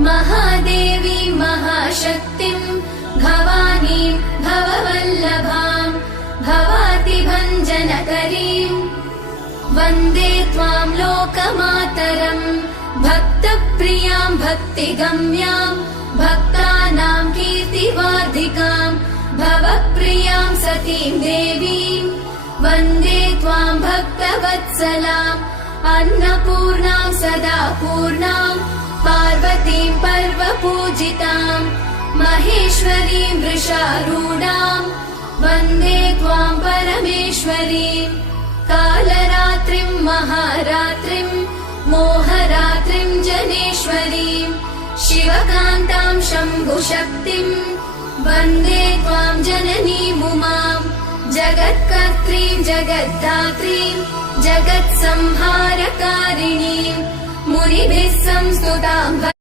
महादेवीं महाशक्तिं भवानीं भववल्लभां भवातिभञ्जनकरीं वन्दे त्वां लोकमातरम् भक्तप्रियां भक्तिगम्यां भक्तानां कीर्तिवर्धिकां भवप्रियां सतीं देवीं वन्दे त्वां भक्तवत्सलाम् अन्नपूर्णां सदा पूर्णां पार्वतीं पर्वपूजितां महेश्वरीं वृषारूढां वन्दे त्वां परमेश्वरीं कालरात्रिं महारात्रिं मोहरात्रिं जनेश्वरीं शिवकान्तां शम्भुशक्तिं वन्दे त्वां जननीमुमां जगत्कर्त्रीं जगद्धात्रीं जगत्संहारकारिणीं मुनिभिः संस्तुतां